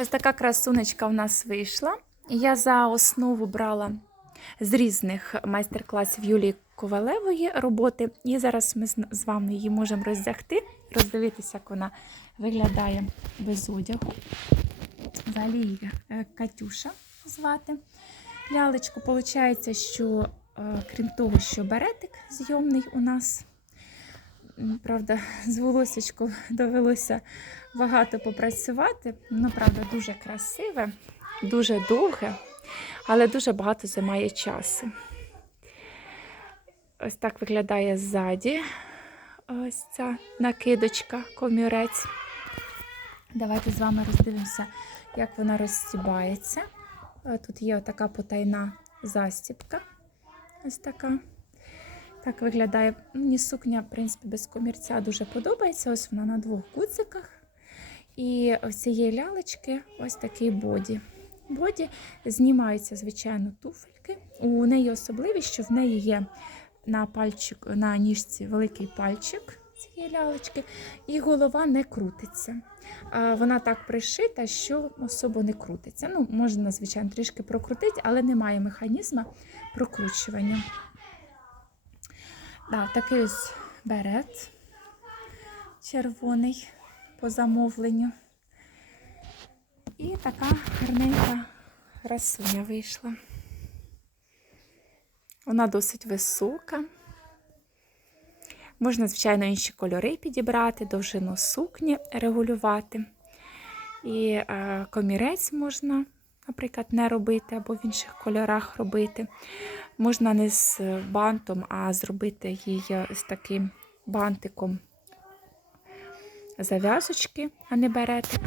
Ось така красунечка в нас вийшла. Я за основу брала з різних майстер-класів Юлії Ковалевої роботи. І зараз ми з- з вами її можемо роздягти, роздивитися, як вона виглядає без одягу. Взагалі її е, Катюша звати. Лялечку, виходить, що е, крім того, що беретик зйомний у нас. Правда, з волосечку довелося багато попрацювати. Воно, правда, дуже красиве, дуже довге, але дуже багато займає часу. Ось так виглядає ззаді. Ось ця накидочка, комірець. Давайте з вами роздивимося, як вона розстібається. Тут є така потайна застібка. Ось така. Так виглядає. Мені сукня, в принципі, без комірця дуже подобається. Ось вона на двох гудзиках. І ось цієї лялечки ось такий боді. Боді знімаються, звичайно, туфельки. У неї особливість, що в неї є на пальчик, на ніжці великий пальчик цієї лялечки, і голова не крутиться. Вона так пришита, що особо не крутиться. Ну, можна, звичайно, трішки прокрутити, але немає механізму прокручування. Да, такий ось берет червоний по замовленню. І така гарненька красуня вийшла. Вона досить висока. Можна, звичайно, інші кольори підібрати, довжину сукні регулювати. І е, комірець можна, наприклад, не робити або в інших кольорах робити. Можна не з бантом, а зробити її з таким бантиком зав'язочки, а не беретик.